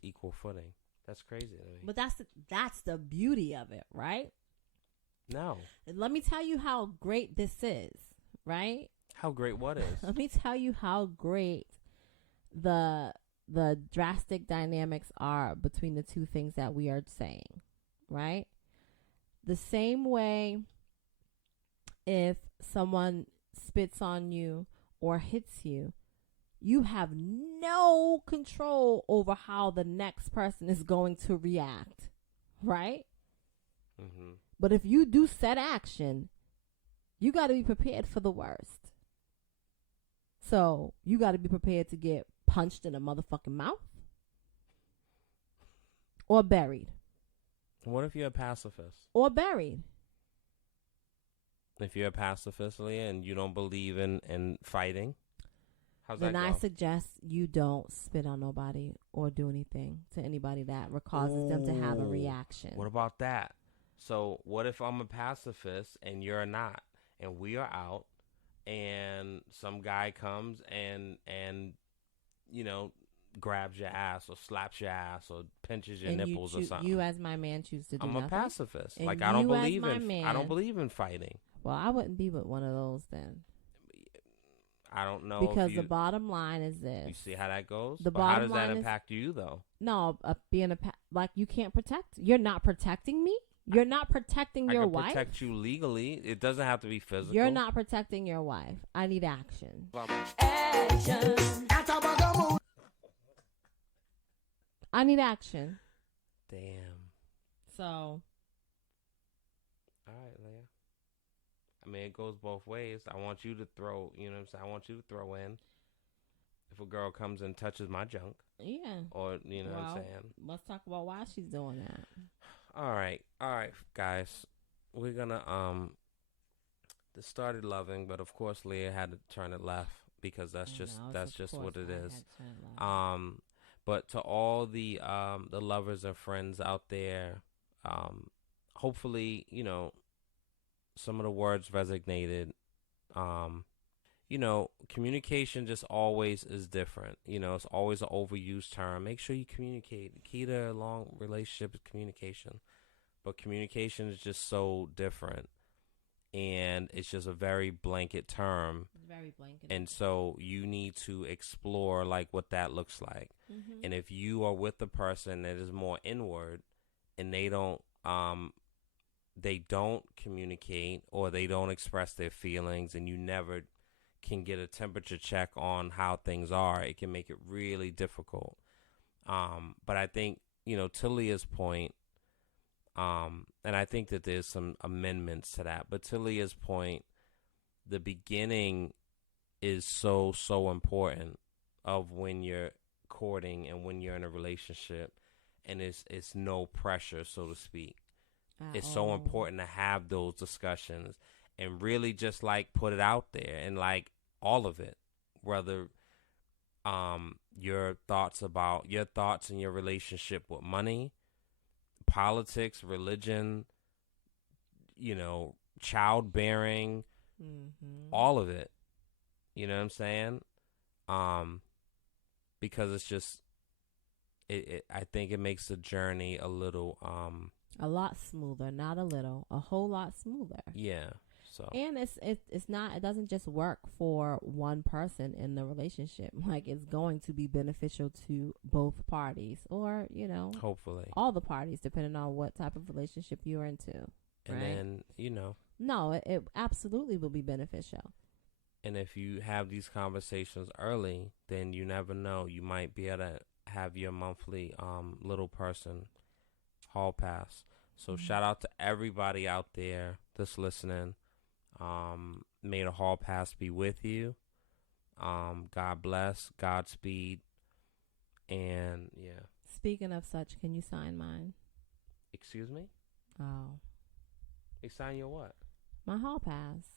equal footing. That's crazy to me. But that's the beauty of it, right? No, And let me tell you how great this is, right? how great what is? Let me tell you how great the drastic dynamics are between the two things that we are saying, right? The same way if someone spits on you or hits you, you have no control over how the next person is going to react, right? Mm-hmm. But if you do said action, you got to be prepared for the worst. So you got to be prepared to get punched in the motherfucking mouth or buried. What if you're a pacifist? Or buried. If you're a pacifist, Leah, and you don't believe in fighting, how's Then that I go? suggest you don't spit on nobody or do anything to anybody that causes them to have a reaction. What about that? So what if I'm a pacifist and you're not, and we are out, and some guy comes and you know, grabs your ass or slaps your ass or pinches your And nipples or something? You as my man choose to do I'm nothing? a pacifist. And Like I don't you as believe my in man- I don't believe in fighting. Well, I wouldn't be with one of those then. I don't know Because if you, the bottom line is this. you see how that goes. The But how bottom does that line is- impact you though? No, being like you can't protect. You're not protecting me. You're not protecting I your can wife. protect you legally. It doesn't have to be physical. You're not protecting your wife. I need action. Action. I need action. Damn. So All right, Leah. I mean, it goes both ways. I want you to throw, you know what I'm saying? I want you to throw in if a girl comes and touches my junk, yeah. or, you know what I'm saying? Let's talk about why she's doing that. All right, guys. We're gonna this started loving, but of course Leah had to turn it left because that's just what it is. But to all the lovers and friends out there, hopefully, you know, some of the words resonated. You know, communication just always is different. You know, it's always an overused term. Make sure you communicate. The key to a long relationship is communication. But communication is just so different. And it's just a very blanket term. Very blanket. And so you need to explore, like, what that looks like. Mm-hmm. And if you are with a person that is more inward and they don't communicate or they don't express their feelings, and you never can get a temperature check on how things are, it can make it really difficult. But I think, you know, to Leah's point, and I think that there's some amendments to that, but to Leah's point, the beginning is so important of when you're courting and when you're in a relationship, and it's no pressure, so to speak. It's so important to have those discussions and really just like put it out there, and like all of it, whether your thoughts in your relationship with money, politics, religion, you know, childbearing, all of it. You know what I'm saying? Because it's just, I think it makes the journey a little, a lot smoother, not a little, a whole lot smoother. Yeah. So. And it's not, it doesn't just work for one person in the relationship. Like, it's going to be beneficial to both parties, or, you know, hopefully all the parties, depending on what type of relationship you're into. And right? then, you know. No, it absolutely will be beneficial. And if you have these conversations early, then you never know. You might be able to have your monthly little person hall pass. So shout out to everybody out there that's listening. May the hall pass be with you. God bless, Godspeed, and yeah. Speaking of such, can you sign mine? Excuse me? Oh. You sign your what? My hall pass.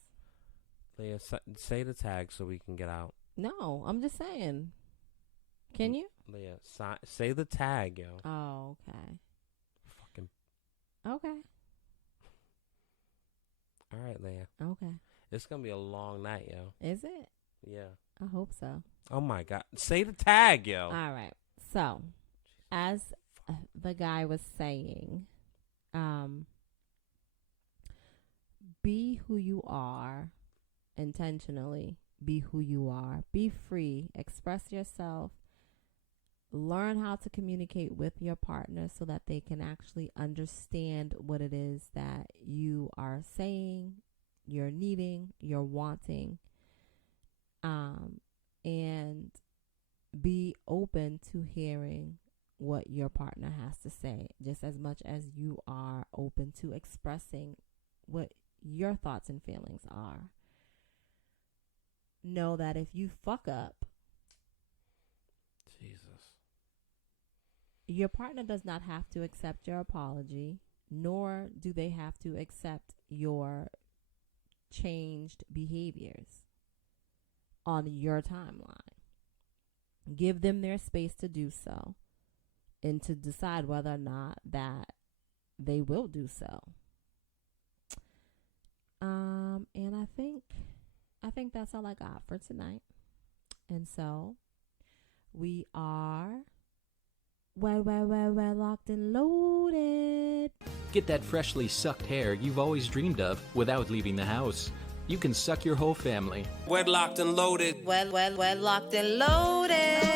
Leah, say the tag so we can get out. No, I'm just saying. Can you? Leah, say the tag, yo. Oh, okay. Fucking. Okay. All right, Leah. Okay. It's gonna be a long night, yo. Is it? Yeah. I hope so. Oh my God. Say the tag, yo. All right. So, as the guy was saying, be who you are intentionally. Be who you are. Be free. Express yourself. Learn how to communicate with your partner so that they can actually understand what it is that you are saying, you're needing, you're wanting. And be open to hearing what your partner has to say, just as much as you are open to expressing what your thoughts and feelings are. Know that if you fuck up, Jesus, your partner does not have to accept your apology, nor do they have to accept your changed behaviors on your timeline. Give them their space to do so and to decide whether or not that they will do so. And I think that's all I got for tonight. And so we are well locked and loaded. Get that freshly sucked hair you've always dreamed of without leaving the house. You can suck your whole family. WEDLocked and loaded. Well, locked and loaded.